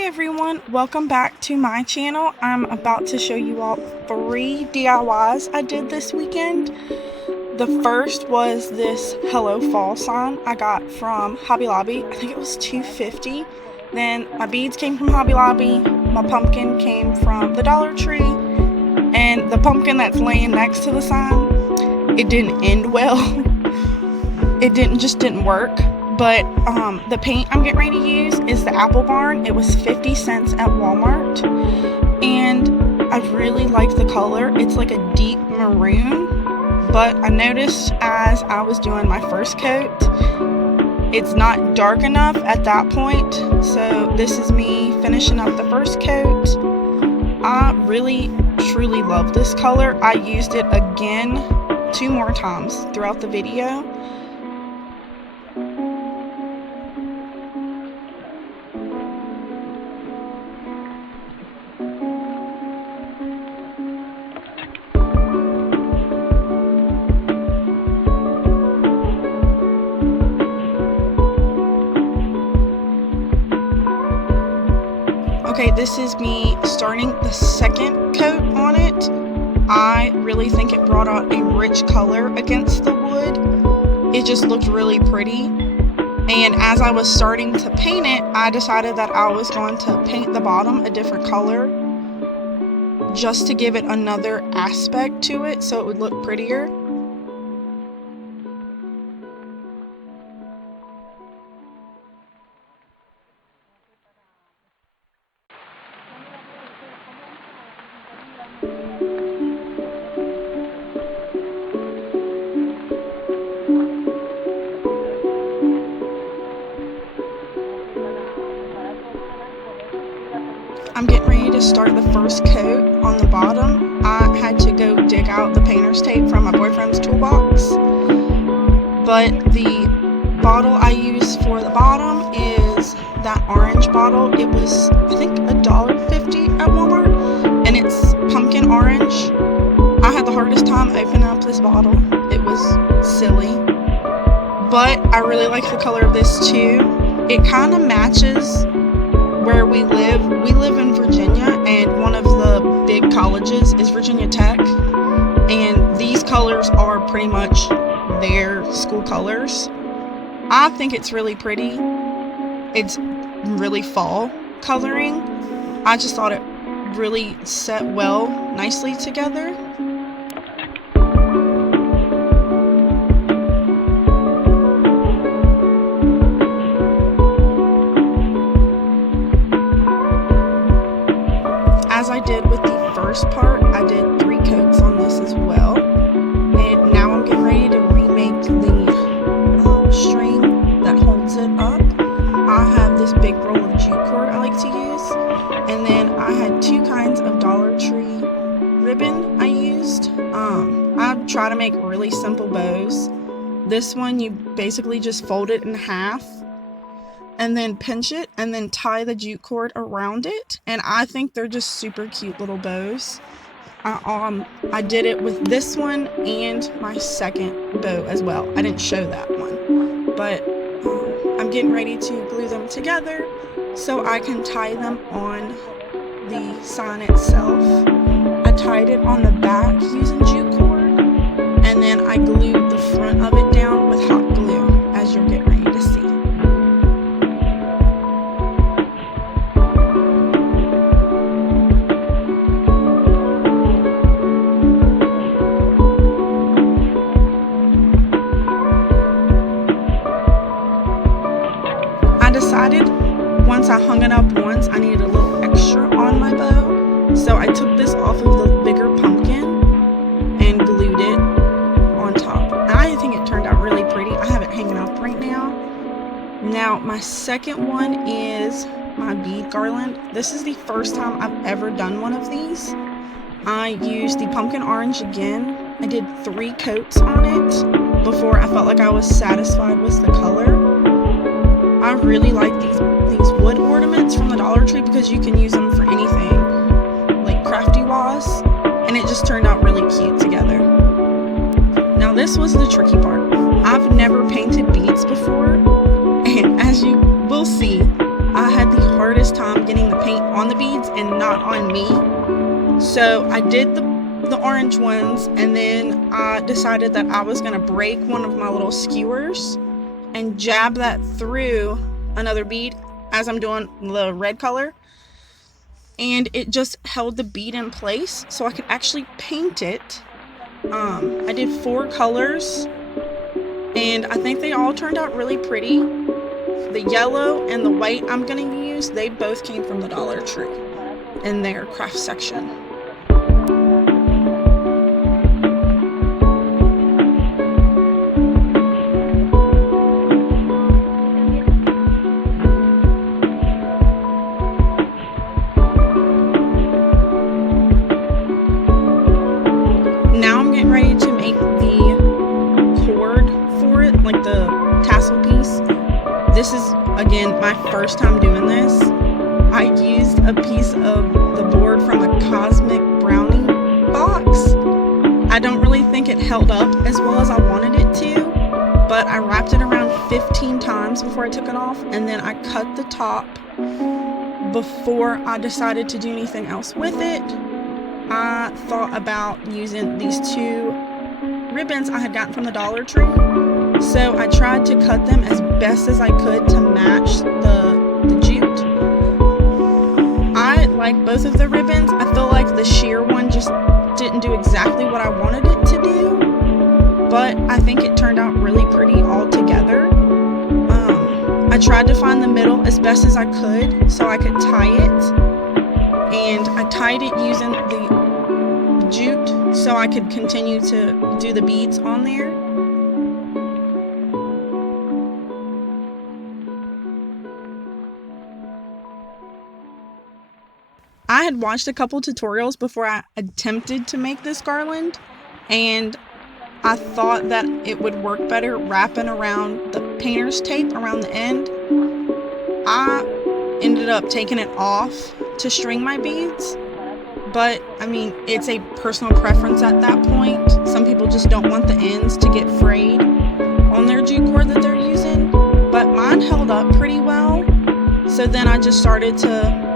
Hey everyone, welcome back to my channel. I'm about to show you all 3 DIYs I did this weekend. The first was this Hello Fall sign I got from Hobby Lobby. I think it was $2.50. Then my beads came from Hobby Lobby, my pumpkin came from the Dollar Tree, and the pumpkin that's laying next to the sign, it didn't end well. It just didn't work. But the paint I'm getting ready to use is the Apple Barn. It was 50 cents at Walmart, and I really like the color. It's like a deep maroon, but I noticed as I was doing my first coat, it's not dark enough at that point. So this is me finishing up the first coat. I really truly love this color. I used it again 2 more times throughout the video. Okay, this is me starting the second coat on it. I really think it brought out a rich color against the wood. It just looked really pretty. And as I was starting to paint it, I decided that I was going to paint the bottom a different color just to give it another aspect to it so it would look prettier. I'm getting ready to start the first coat on the bottom. I had to go dig out the painter's tape from my boyfriend's toolbox, but the bottle I use for the bottom is that orange bottle. It was, I think, $1.50 at Walmart, and it's pumpkin orange. I had the hardest time opening up this bottle. It was silly, but I really like the color of this too. It kind of matches where we live. We live in Virginia, and one of the big colleges is Virginia Tech, and these colors are pretty much their school colors. I think it's really pretty. It's really fall coloring. I just thought it really set well nicely together. As I did with the first part, I did 3 coats on this as well. And now I'm getting ready to remake the string that holds it up. I have this big roll of jute cord I like to use. And then I had 2 kinds of Dollar Tree ribbon I used. I try to make really simple bows. This one, you basically just fold it in half and then pinch it and then tie the jute cord around it, and I think they're just super cute little bows. I did it with this one and my second bow as well. I didn't show that one, but I'm getting ready to glue them together so I can tie them on the sign itself. I tied it on the back using jute cord, and then I glued the front of it down with hot glue, as you're getting ready to see. I decided once I hung it up once, I needed a little extra on my bow, so I took this off of the bigger pumpkin and glued it on top. And I think it turned out really pretty. I have it hanging up right now. Now my second one is my bead garland. This is the first time I've ever done one of these. I used the pumpkin orange again. I did 3 coats on it before I felt like I was satisfied with the color. I really like these wood ornaments from the Dollar Tree because you can use them for anything, like crafty wise, and it just turned out really cute together. Now this was the tricky part. I've never painted beads before, and as you will see, I had the hardest time getting the on the beads and not on me. So I did the orange ones, and then I decided that I was going to break one of my little skewers and jab that through another bead as I'm doing the red color, and it just held the bead in place so I could actually paint it. I did 4 colors, and I think they all turned out really pretty. The yellow and the white I'm going to use, they both came from the Dollar Tree in their craft section. Now I'm getting ready to make the cord for it, like the tassel piece. This is, again, my first time doing this. I used a piece of the board from a Cosmic Brownie box. I don't really think it held up as well as I wanted it to, but I wrapped it around 15 times before I took it off, and then I cut the top before I decided to do anything else with it. I thought about using these 2 ribbons I had gotten from the Dollar Tree, so I tried to cut them as best as I could to match the jute. I like both of the ribbons. I feel like the sheer one just didn't do exactly what I wanted it to do, but I think it turned out really pretty all together. I tried to find the middle as best as I could so I could tie it, and I tied it using the jute so I could continue to do the beads on there. I had watched a couple tutorials before I attempted to make this garland, and I thought that it would work better wrapping around the painter's tape around the end. I ended up taking it off to string my beads, but I mean, it's a personal preference at that point. Some people just don't want the ends to get frayed on their jute cord that they're using, but mine held up pretty well. So then I just started to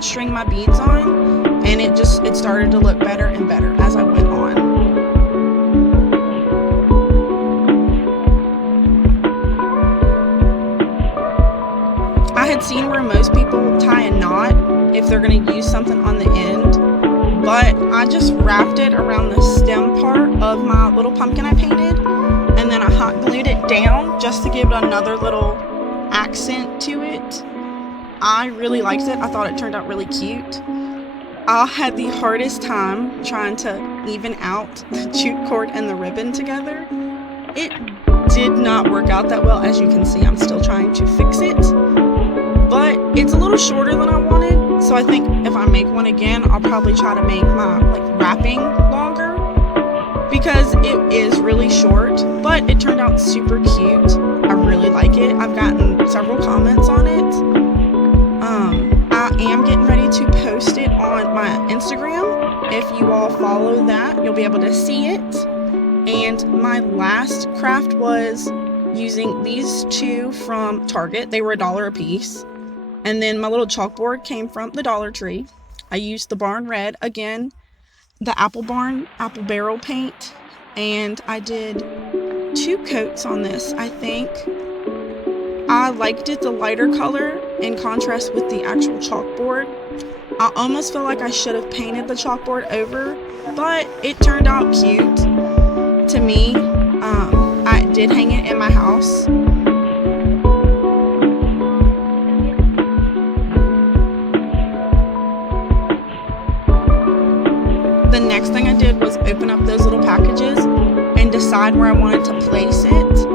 string my beads on, and it started to look better and better as I went on. I had seen where most people tie a knot if they're going to use something on the end, but I just wrapped it around the stem part of my little pumpkin I painted, and then I hot glued it down just to give it another little accent to it. I really liked it. I thought it turned out really cute. I had the hardest time trying to even out the jute cord and the ribbon together. It did not work out that well. As you can see, I'm still trying to fix it, but it's a little shorter than I wanted, so I think if I make one again, I'll probably try to make my wrapping longer, because it is really short, but it turned out super cute. I really like it. I've gotten several comments on it. I am getting ready to post it on my Instagram. If you all follow that, you'll be able to see it. And my last craft was using these 2 from Target. They were $1 a piece. And then my little chalkboard came from the Dollar Tree. I used the Barn Red, again, the Apple Barrel paint, and I did 2 coats on this, I think. I liked it the lighter color in contrast with the actual chalkboard. I almost feel like I should have painted the chalkboard over, but it turned out cute to me. I did hang it in my house. The next thing I did was open up those little packages and decide where I wanted to place it.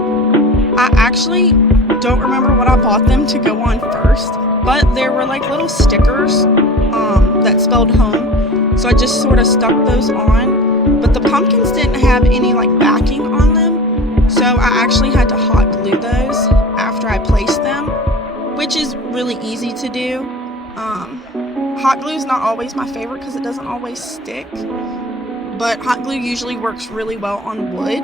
I actually don't remember what I bought them to go on first, but there were little stickers that spelled home, so I just sort of stuck those on, but the pumpkins didn't have any backing on them, so I actually had to hot glue those after I placed them, which is really easy to do. Hot glue is not always my favorite because it doesn't always stick, but hot glue usually works really well on wood.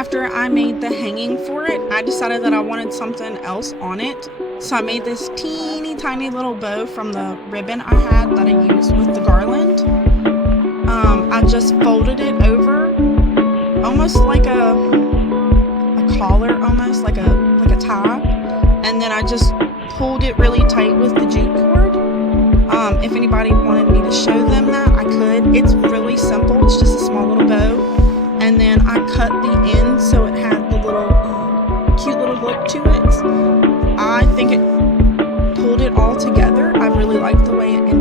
after I made the hanging for it, I decided that I wanted something else on it. So I made this teeny tiny little bow from the ribbon I had that I used with the garland. I just folded it over, almost like a collar, almost like a tie, and then I just pulled it really tight with the jute cord. If anybody wanted me to show them that, I could. It's really simple. It's just a small little bow, and then I cut the end so it had the little cute little look to it. I think it pulled it all together. I really like the way it ended